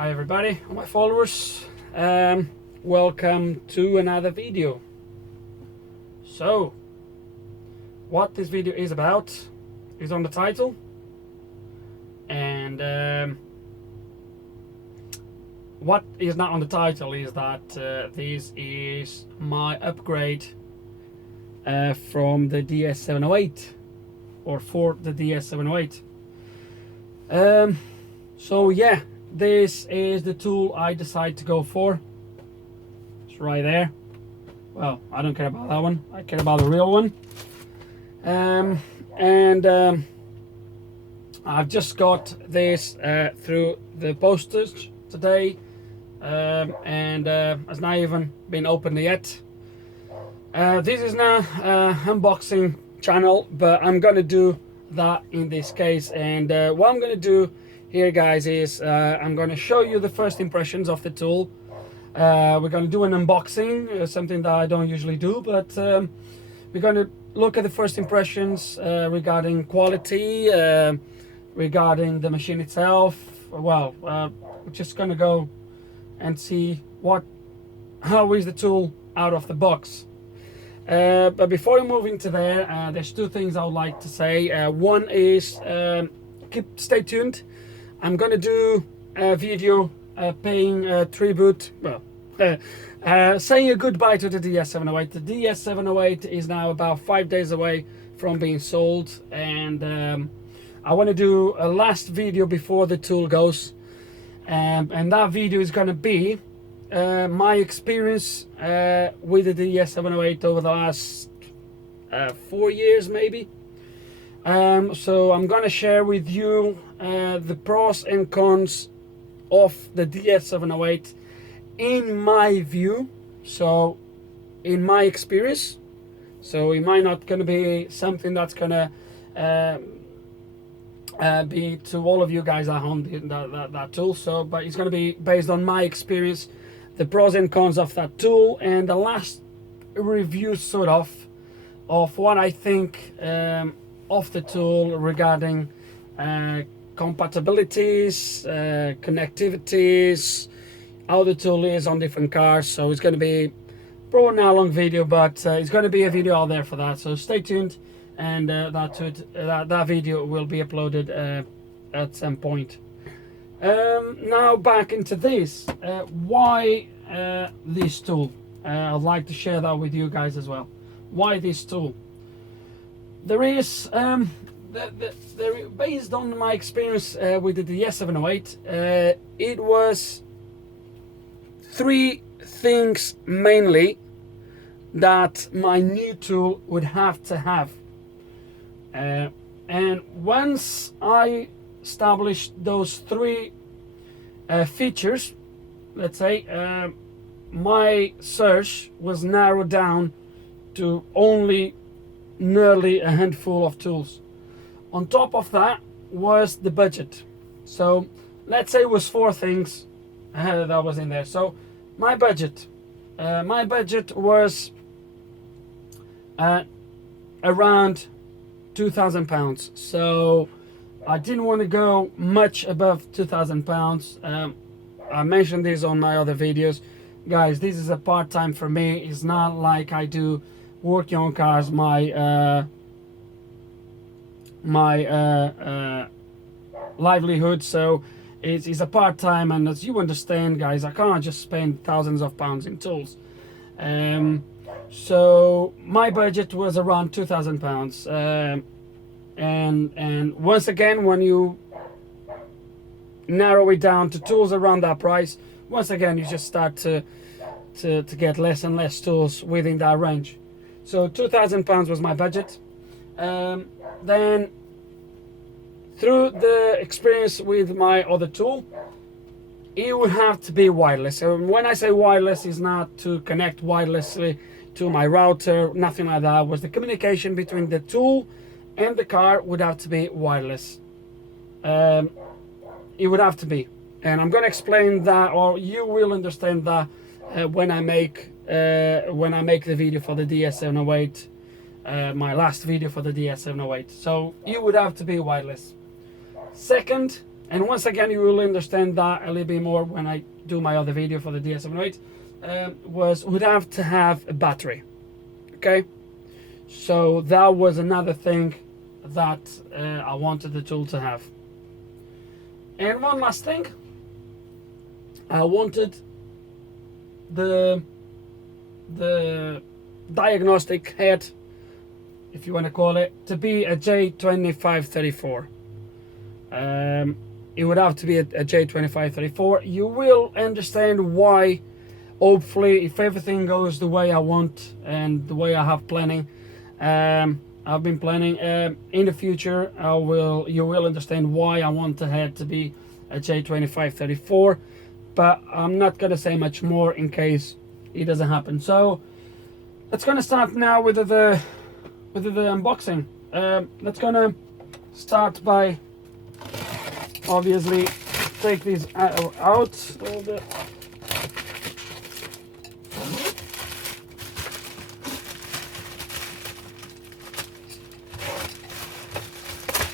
Hi everybody, all my followers, welcome to another video. So, what this video is about is on the title, and what is not on the title is that this is my upgrade from the DS708, or for the DS708. So yeah, this is the tool I decided to go for. It's right there. Well, I don't care about that one, I care about the real one. I've just got this through the postage today, and has not even been opened yet. This is now unboxing channel, but I'm gonna do that in this case. And what I'm gonna do here, guys, is I'm gonna show you the first impressions of the tool. We're gonna do an unboxing, something that I don't usually do, but we're gonna look at the first impressions regarding quality, regarding the machine itself. Well, we're just gonna go and see how is the tool out of the box. But before we move into there, there's two things I would like to say. One is stay tuned. I'm gonna do a video paying tribute, well, saying a goodbye to the DS708. The DS708 is now about 5 days away from being sold, and I want to do a last video before the tool goes, and that video is gonna be my experience with the DS708 over the last 4 years maybe. So I'm gonna share with you the pros and cons of the DS708 in my view, so in my experience. So it might not gonna be something that's gonna be to all of you guys at home, that tool. So, but it's gonna be based on my experience, the pros and cons of that tool, and the last review sort of what I think of the tool regarding compatibilities, connectivities, how the tool is on different cars. So it's going to be probably not a long video, but it's going to be a video out there for that. So stay tuned, and that video will be uploaded at some point. Now back into this. Why this tool? I'd like to share that with you guys as well. Why this tool? There is based on my experience with the DS708, it was three things mainly that my new tool would have to have, and once I established those three features, let's say, my search was narrowed down to only nearly a handful of tools. On top of that was the budget. So let's say it was four things that was in there. So my budget was around £2,000. So I didn't want to go much above £2,000. I mentioned this on my other videos, guys. This is a part-time for me. It's not like I do working on cars my livelihood. So it's a part-time, and as you understand, guys, I can't just spend thousands of pounds in tools. So my budget was around £2,000, and once again, when you narrow it down to tools around that price, once again you just start to get less and less tools within that range. So £2,000 was my budget. Then through the experience with my other tool, it would have to be wireless. So when I say wireless, is not to connect wirelessly to my router, nothing like that. It was the communication between the tool and the car would have to be wireless. It would have to be, and I'm going to explain that, or you will understand that when I make the video for the DS708, my last video for the DS708. So you would have to be wireless. Second, And once again, you will understand that a little bit more when I do my other video for the DS708. Was would have to have a battery. Okay, so that was another thing that I wanted the tool to have. And one last thing, I wanted the diagnostic head, if you want to call it, to be a J2534. It would have to be a J2534. You will understand why, hopefully, if everything goes the way I want and the way I have planning. I've been planning in the future. You will understand why I want the head to be a J2534, but I'm not gonna say much more in case it doesn't happen. So let's gonna start now with the unboxing. Let's gonna start by obviously take these out a little bit.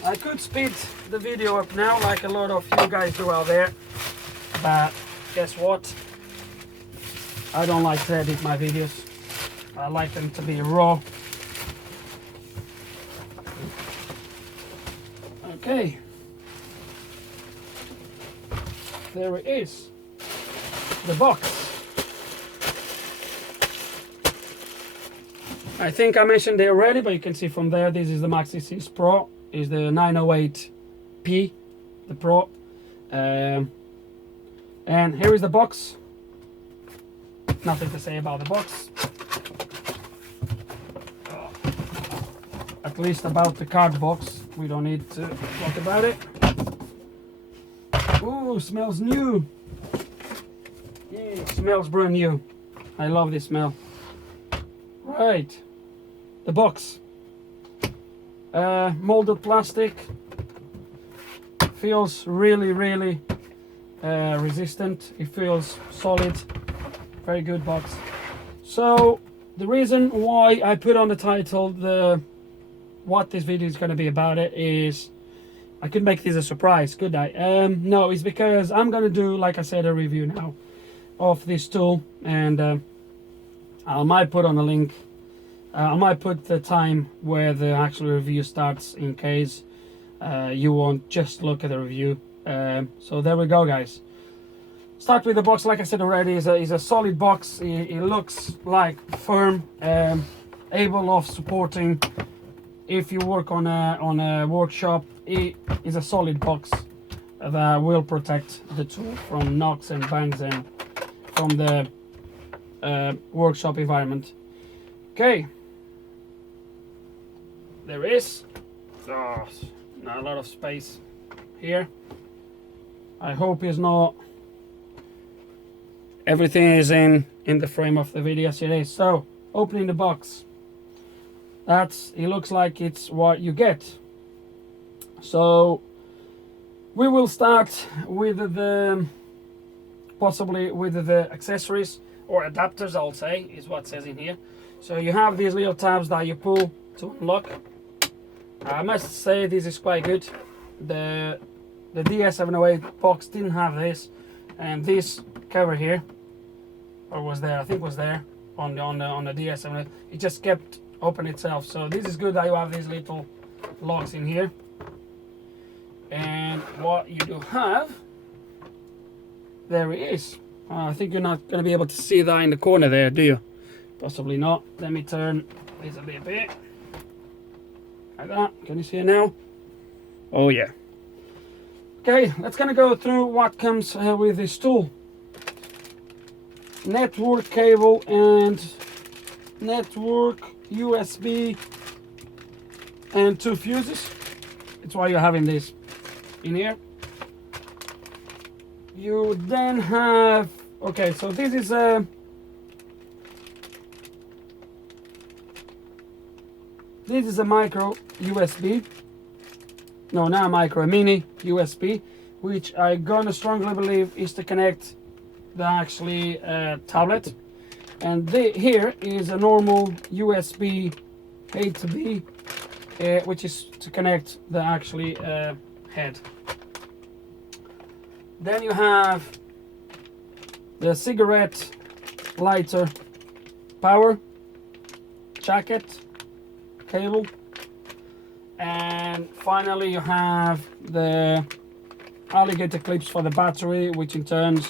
I could speed the video up now like a lot of you guys do out there, but guess what? I don't like to edit my videos. I like them to be raw. Okay. There it is. The box. I think I mentioned it already, but you can see from there, this is the Maxi 6 Pro. Is the 908P, the Pro. And here is the box. Nothing to say about the box. At least about the card box. We don't need to talk about it. Ooh, smells new. Yeah, it smells brand new. I love this smell. Right, the box. Molded plastic. Feels really resistant. It feels solid. Very good box. So the reason why I put on the title what this video is going to be about it is I could make this a surprise, could I? No, it's because I'm going to do, like I said, a review now of this tool, and I might put on a link. I might put the time where the actual review starts in case you won't just look at the review. So there we go, guys. Start with the box. Like I said already, is a solid box. It looks like firm, able of supporting. If you work on a workshop, it is a solid box that will protect the tool from knocks and bangs and from the workshop environment. Okay. There is not a lot of space here. I hope it's not everything is in the frame of the video as it is. So opening the box, it looks like it's what you get. So we will start with possibly with the accessories or adapters, I'll say, is what it says in here. So you have these little tabs that you pull to unlock. I must say this is quite good. The DS708 box didn't have this, and this cover here, or was there? I think was there on the DS708. It just kept open itself. So this is good that you have these little locks in here. And what you do have, there it is. I think you're not going to be able to see that in the corner there, do you? Possibly not. Let me turn this a little bit. Like that. Can you see it now? Oh yeah. Okay, let's gonna go through what comes with this tool. Network cable and network USB and 2 fuses. It's why you're having this in here. You then have, okay, so this is a micro USB. No, not a micro, a mini USB, which I gonna strongly believe is to connect the actually tablet. And here is a normal USB A to B, which is to connect the actually head. Then you have the cigarette lighter power jacket cable, and finally you have the alligator clips for the battery, which in turn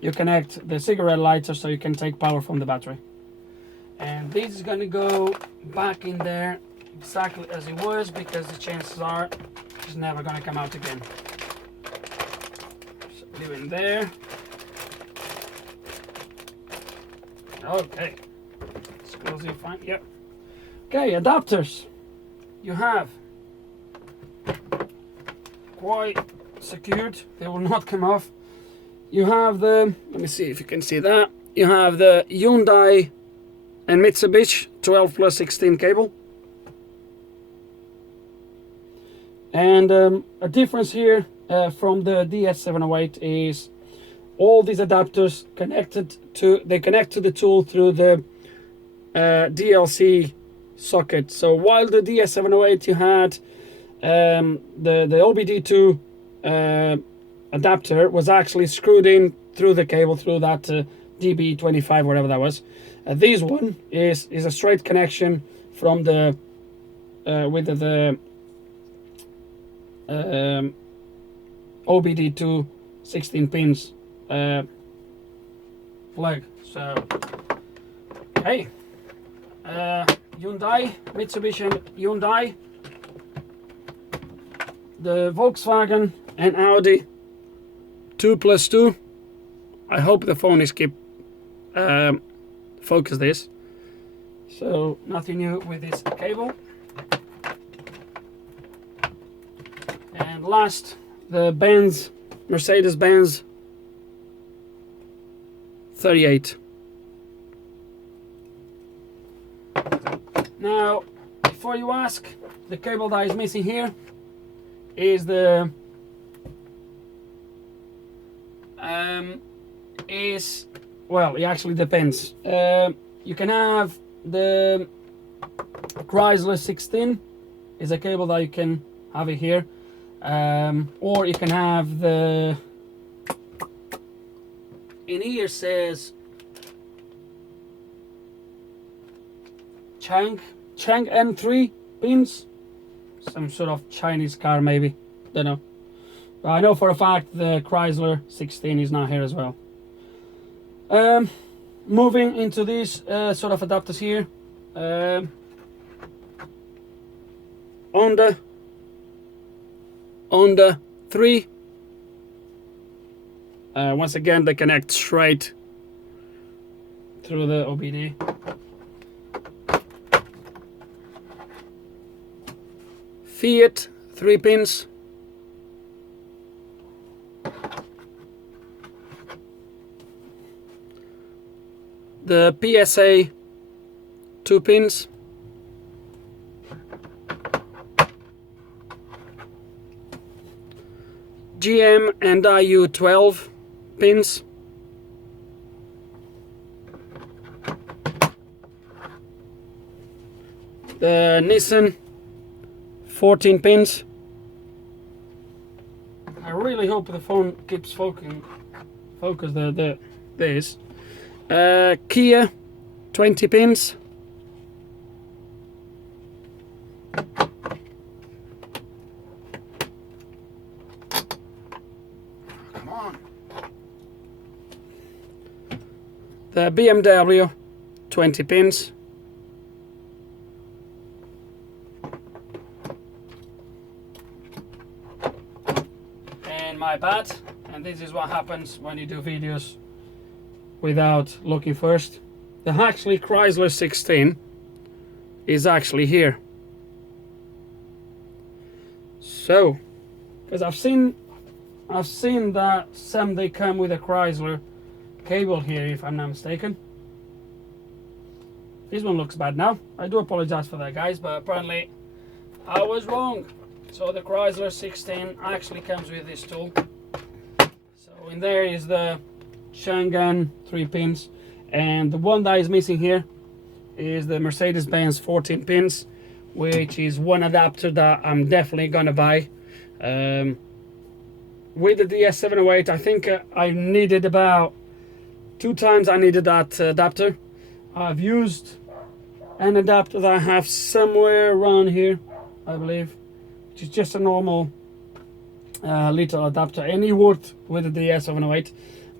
you connect the cigarette lighter so you can take power from the battery. And this is going to go back in there exactly as it was, because the chances are it's never going to come out again. So leave it in there. Okay, it's closely fine. Yep. Okay, adapters. You have quite secured, they will not come off. You have the, let me see if you can see that, you have the Hyundai and Mitsubishi 12+16 cable, and a difference here from the DS708 is all these adapters they connect to the tool through the DLC socket. So while the DS708 you had the OBD2 adapter was actually screwed in through the cable through that DB25, whatever that was. This one is a straight connection from the with the OBD2 16 pins plug. So okay, Hyundai, Mitsubishi and Hyundai, the Volkswagen and Audi 2+2. I hope the phone is keep focus this. So nothing new with this cable. And last, the Mercedes-Benz 38. Now, before you ask, the cable that is missing here is the well, it actually depends. You can have the Chrysler 16 is a cable that you can have it here, or you can have the, in here says Chang N3 pins, some sort of Chinese car maybe, don't know. But I know for a fact the Chrysler 16 is not here as well. Moving into these sort of adapters here, on the 3, once again they connect straight through the OBD. Fiat 3 pins. The PSA 2 pins. GM and IU 12 pins. The Nissan 14 pins. I really hope the phone keeps focus this. Kia 20 pins. Come on. The BMW 20 pins. And my bad, and this is what happens when you do videos without looking first. The actually Chrysler 16 is actually here. So, because I've seen that some they come with a Chrysler cable here, if I'm not mistaken. This one looks bad now. I do apologize for that, guys, but apparently I was wrong. So the Chrysler 16 actually comes with this tool. So in there is the Chang'an 3 pins, and the one that is missing here is the Mercedes-Benz 14 pins, which is one adapter that I'm definitely gonna buy. with the DS708, I think I needed about 2 times I needed that adapter. I've used an adapter that I have somewhere around here, I believe, which is just a normal little adapter, and it worked with the DS708,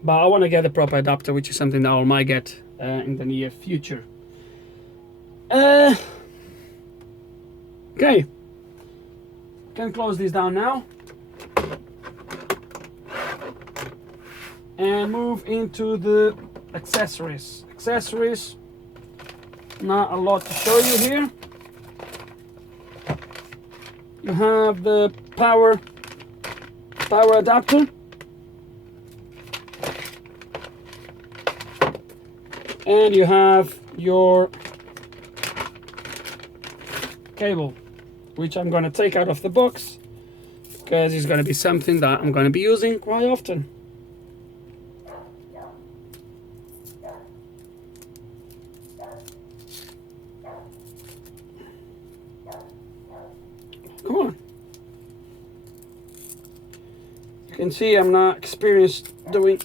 but I want to get a proper adapter, which is something that I might get in the near future. Okay, can close this down now and move into the accessories. Not a lot to show you here. You have the power adapter, and you have your cable, which I'm going to take out of the box because it's going to be something that I'm going to be using quite often. Come on. You can see I'm not experienced doing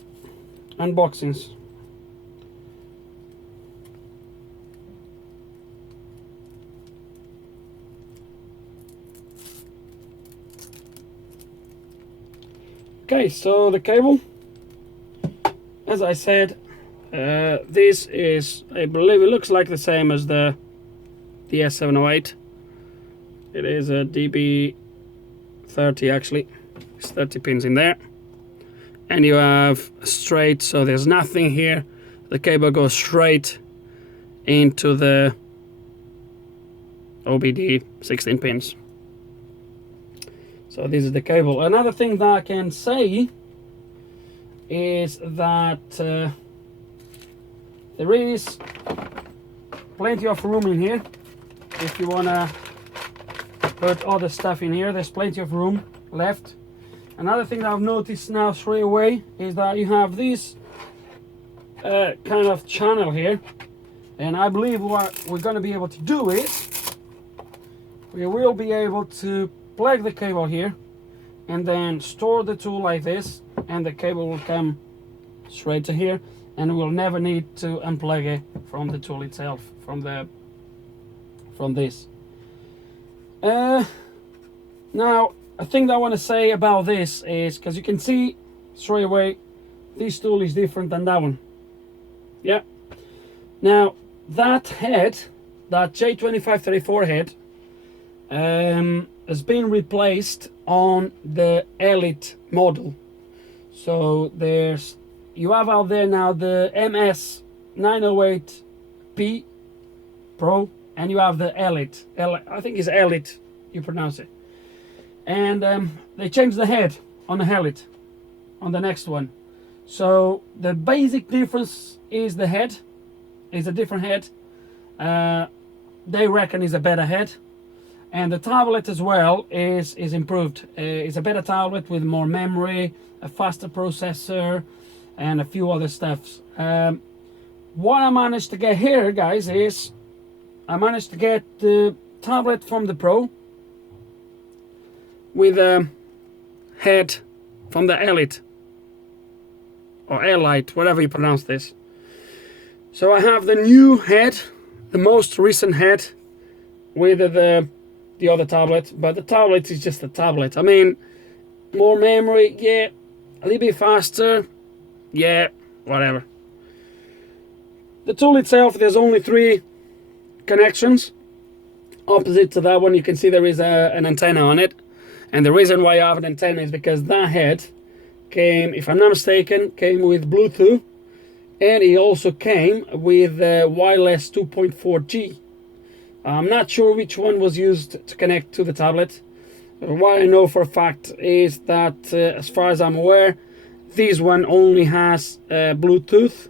unboxings. Okay, so the cable, as I said, this is, I believe it looks like the same as the DS708. It is a DB30 actually. There's 30 pins in there. And you have straight, so there's nothing here. The cable goes straight into the OBD 16 pins. So this is the cable. Another thing that I can say is that there is plenty of room in here. If you wanna put other stuff in here, there's plenty of room left. Another thing that I've noticed now straight away is that you have this kind of channel here, and I believe what we're going to be able to do is we will be able to plug the cable here and then store the tool like this, and the cable will come straight to here, and we'll never need to unplug it from the tool itself, from this. Now a thing that I want to say about this is, because you can see straight away this tool is different than that one. Yeah. Now that head, that J2534 head, has been replaced on the Elite model. So you have out there now the MS908P Pro, and you have the Elite. I think it's Elite you pronounce it. And they changed the head on the Elite, on the next one. So the basic difference is the head is a different head. They reckon is a better head, and the tablet as well is improved. It's a better tablet with more memory, a faster processor, and a few other stuffs. What I managed to get here, guys, is I managed to get the tablet from the Pro with a head from the Elite or Elite, whatever you pronounce this. So I have the new head, the most recent head, with the other tablet, but the tablet is just a tablet. I mean, more memory, yeah, a little bit faster, yeah, whatever. The tool itself, there's only 3 connections. Opposite to that one, you can see there is an antenna on it. And the reason why I have an antenna is because that head came, if I'm not mistaken, came with Bluetooth, and it also came with wireless 2.4G. I'm not sure which one was used to connect to the tablet. What I know for a fact is that, as far as I'm aware, this one only has Bluetooth,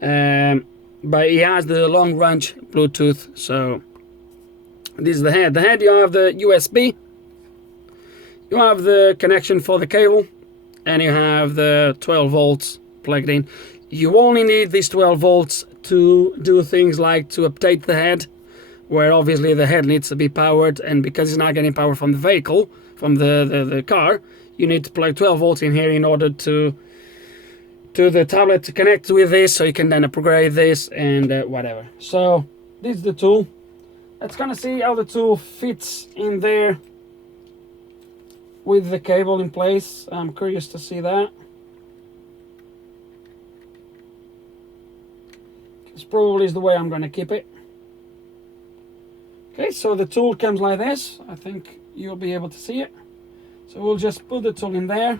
but it has the long range Bluetooth. So this is the head. The head, you have the USB. You have the connection for the cable, and you have the 12 volts plugged in. You only need these 12 volts to do things like to update the head, where obviously the head needs to be powered, and because it's not getting power from the vehicle, from the car, you need to plug 12 volts in here in order to the tablet to connect with this, so you can then upgrade this and whatever. So this is the tool. Let's kind of see how the tool fits in there with the cable in place. I'm curious to see that. This probably is the way I'm going to keep it. Okay, so the tool comes like this. I think you'll be able to see it. So we'll just put the tool in there,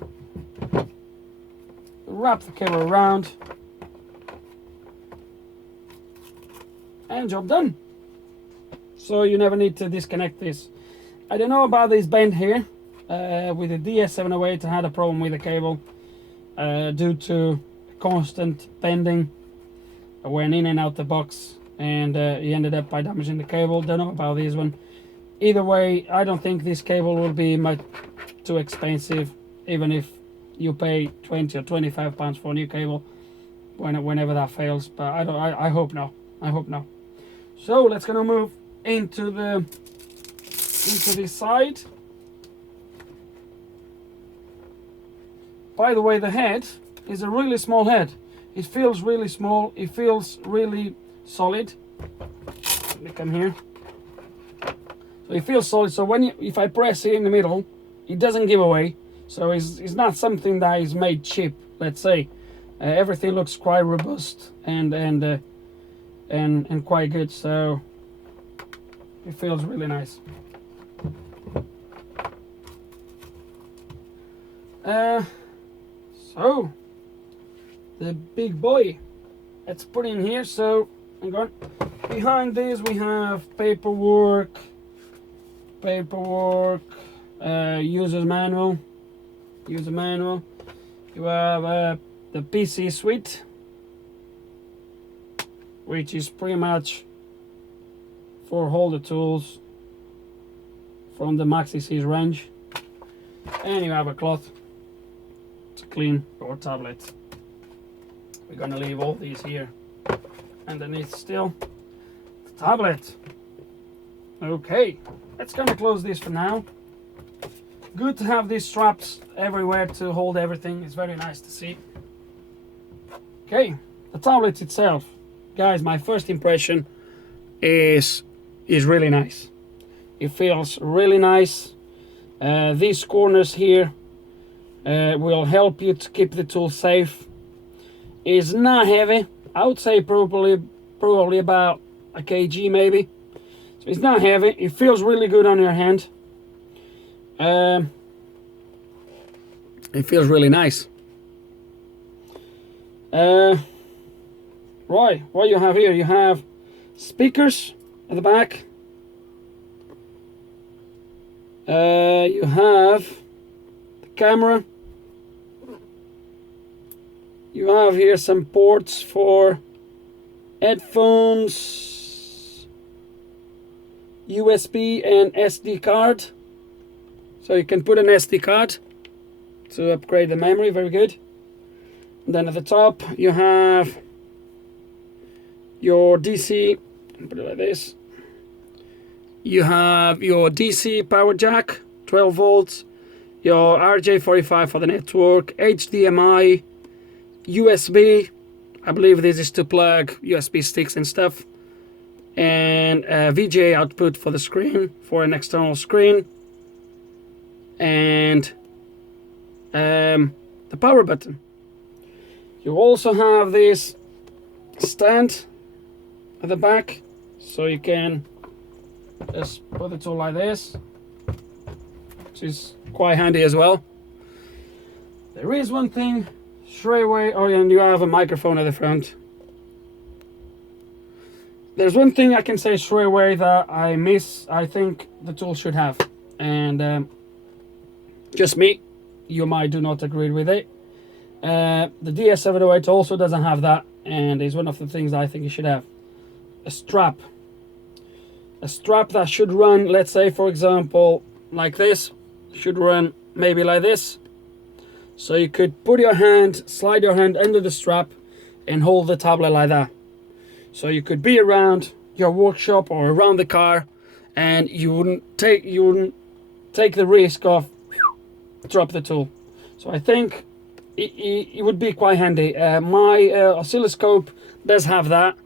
wrap the cable around, and job done. So you never need to disconnect this. I don't know about this bend here. With the DS708 I had a problem with the cable due to constant bending. I went in and out the box, and he ended up by damaging the cable. Don't know about this one. Either way, I don't think this cable will be much too expensive, even if you pay 20 or 25 pounds for a new cable whenever that fails. But I hope no. I hope no. So let's gonna move into this side. By the way, the head is a really small head. It feels really small. It feels really solid. Let me come here. So it feels solid. So if I press it in the middle, it doesn't give away. So it's not something that is made cheap. Let's say everything looks quite robust and quite good. So it feels really nice. So the big boy, let's put in here. So hang on. Behind this we have paperwork, user manual. You have the PC suite, which is pretty much for all the tools from the Maxi-C's range, and you have a cloth to clean your tablet. We're gonna leave all these here underneath still the tablet. Okay, let's gonna close this for now. Good to have these straps everywhere to hold everything. It's very nice to see. Okay, the tablet itself, guys, my first impression is really nice. It feels really nice. These corners here will help you to keep the tool safe. It's not heavy. I would say probably about a kg maybe. So it's not heavy. It feels really good on your hand. It feels really nice. Right, what you have here, you have speakers at the back. You have the camera. You have here some ports for headphones, USB and SD card. So you can put an SD card to upgrade the memory, very good. And then at the top you have your DC, put it like this. You have your DC power jack, 12 volts, your RJ45 for the network, HDMI, USB, I believe this is to plug USB sticks and stuff, and VGA output for the screen, for an external screen, and the power button. You also have this stand at the back, so you can just put the tool like this, which is quite handy as well. There is one thing straight away, and you have a microphone at the front. There's one thing I can say straight away that I miss, I think the tool should have, and just me, you might do not agree with it. The DS708 also doesn't have that, and is one of the things that I think it should have. A strap that should run, let's say for example like this, should run maybe like this, so you could put your hand, slide your hand under the strap and hold the tablet like that, so you could be around your workshop or around the car, and you wouldn't take the risk of drop the tool. So I think it would be quite handy. My oscilloscope does have that.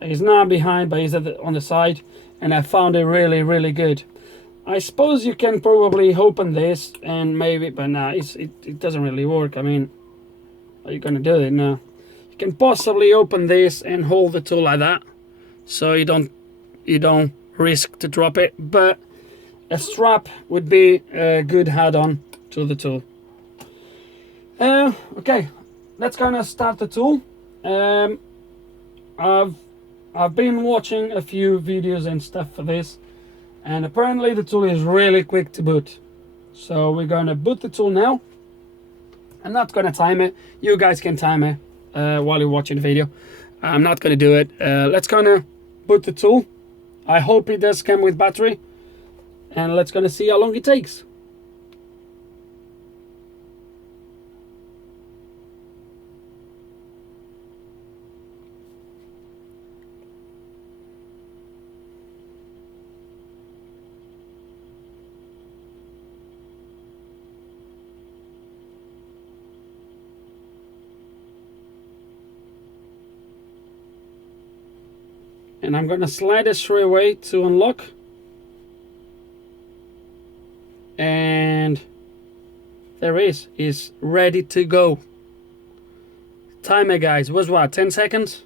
It's not behind, but it's on the side, and I found it really good. I suppose you can probably open this and maybe, but nah, it doesn't really work. I mean, are you gonna do it? No. You can possibly open this and hold the tool like that, so you don't risk to drop it. But a strap would be a good add-on to the tool. Okay, let's gonna start the tool. I've been watching a few videos and stuff for this, and apparently the tool is really quick to boot. So we're gonna boot the tool now. I'm not gonna time it. You guys can time it while you're watching the video. I'm not gonna do it. Let's gonna boot the tool. I hope it does come with battery, and let's gonna see how long it takes. And I'm gonna slide it straight away to unlock. And there is ready to go. Timer, guys, was what, 10 seconds?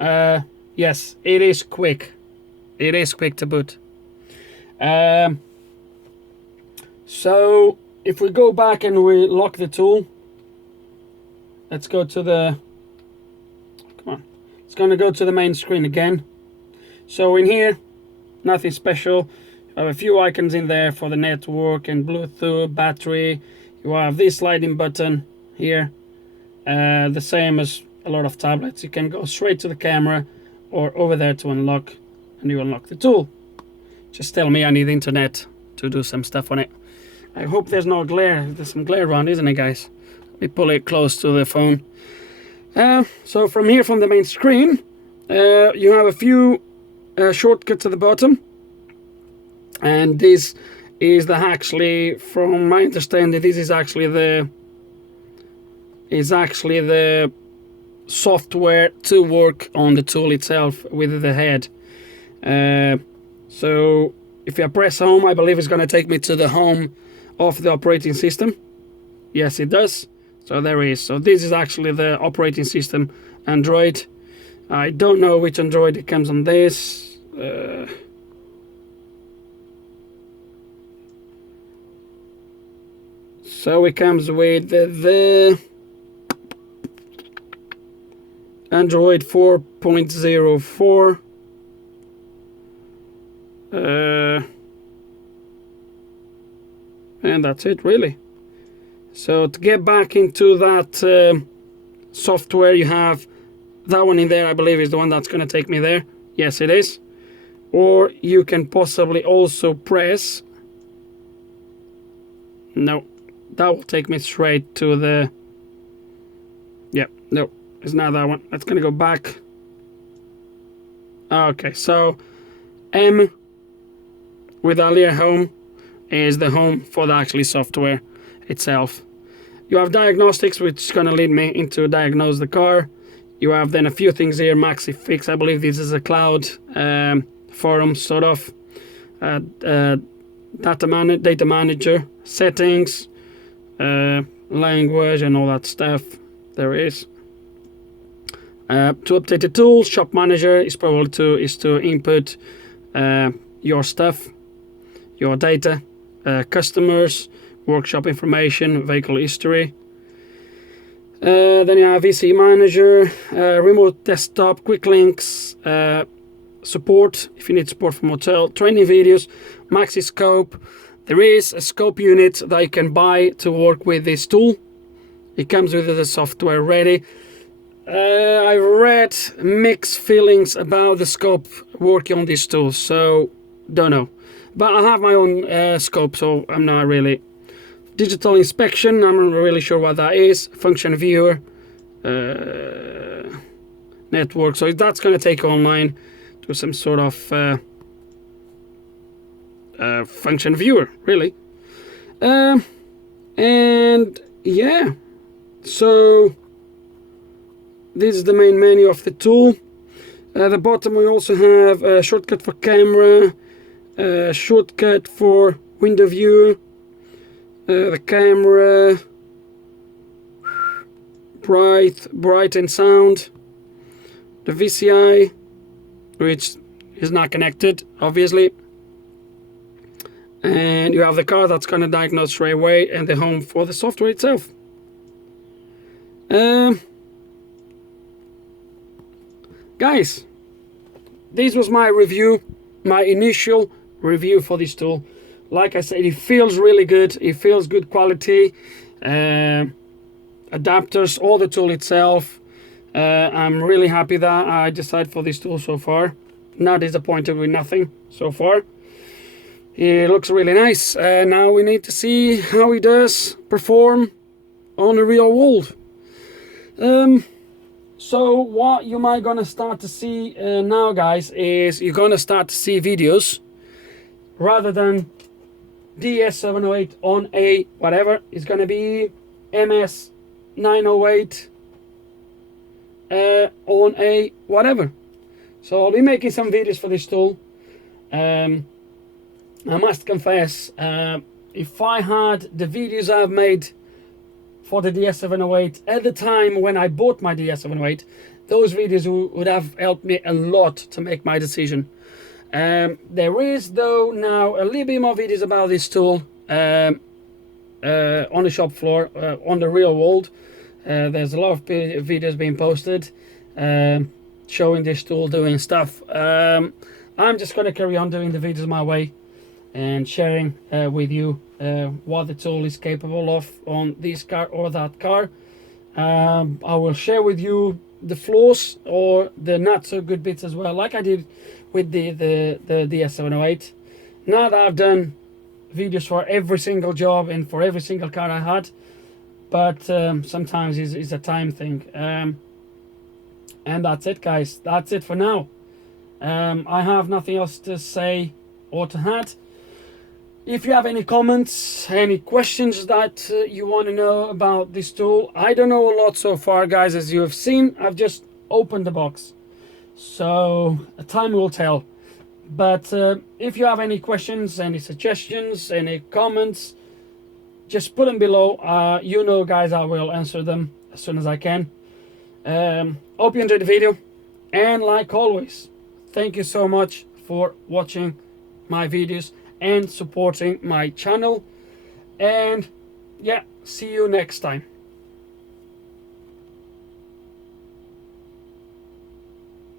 Yes, it is quick. It is quick to boot. So if we go back and we lock the tool, let's go to the, come on, it's gonna go to the main screen again. So in here, nothing special. You have a few icons in there for the network and Bluetooth, battery. You have this sliding button here, the same as a lot of tablets. You can go straight to the camera or over there to unlock, and you unlock the tool. Just tell me I need internet to do some stuff on it. I hope there's no glare. There's some glare around, isn't it, guys? Let me pull it close to the phone. So from here, from the main screen, you have a few shortcuts at the bottom, and this is actually, from my understanding, this is actually the software to work on the tool itself with the head. So if I press home, I believe it's going to take me to the home of the operating system. Yes, it does. So there is. So this is actually the operating system, Android. I don't know which Android it comes on this. So it comes with the Android 4.04. And that's it, really. So to get back into that software, you have that one in there. I believe is the one that's going to take me there. Yes, it is. Or you can possibly also press, no, that will take me straight to the, yeah, no, it's not that one. That's going to go back. Okay, so M with Alia Home is the home for the actually software itself. You have diagnostics, which is going to lead me into diagnose the car. You have then a few things here. Maxi Fix, I believe this is a cloud forum sort of. Data manager, settings, language, and all that stuff. There is. To update the tools, shop manager is probably to input your stuff, your data, customers, workshop information, vehicle history. Then you have VC manager, remote desktop, quick links, support if you need support from hotel, training videos, maxi scope. There is a scope unit that you can buy to work with this tool. It comes with the software ready. I've read mixed feelings about the scope working on this tool, so don't know. But I have my own scope, so I'm not really. Digital inspection, I'm not really sure what that is. Function viewer, network, so that's going to take online to some sort of function viewer, really. And yeah, so this is the main menu of the tool. At the bottom we also have a shortcut for camera, a shortcut for window view, the camera, bright and sound, the VCI, which is not connected obviously, and you have the car that's going to diagnose straight away, and the home for the software itself. Guys, this was my review, my initial review for this tool. Like I said, it feels really good, it feels good quality, adapters, all the tool itself. I'm really happy that I decided for this tool so far. Not disappointed with nothing so far. It looks really nice. Now we need to see how it does perform on the real world. So what you might gonna start to see now, guys, is you're gonna start to see videos rather than DS708 on a whatever. It's gonna be MS908 on a whatever. So I'll be making some videos for this tool. I must confess, if I had the videos I've made for the DS708 at the time when I bought my DS708, those videos would have helped me a lot to make my decision. There is though now a little bit more videos about this tool on the shop floor, on the real world. There's a lot of videos being posted showing this tool doing stuff. I'm just going to carry on doing the videos my way and sharing with you what the tool is capable of on this car or that car. I will share with you the flaws or the not so good bits as well, like I did with the DS708. Now that I've done videos for every single job and for every single car I had, but sometimes it's a time thing. And that's it, guys. That's it for now. I have nothing else to say or to add. If you have any comments, any questions that you want to know about this tool, I don't know a lot so far, guys. As you have seen, I've just opened the box, so time will tell. But if you have any questions, any suggestions, any comments, just put them below. You know, guys, I will answer them as soon as I can. Hope you enjoyed the video, and like always, thank you so much for watching my videos and supporting my channel. And yeah, see you next time.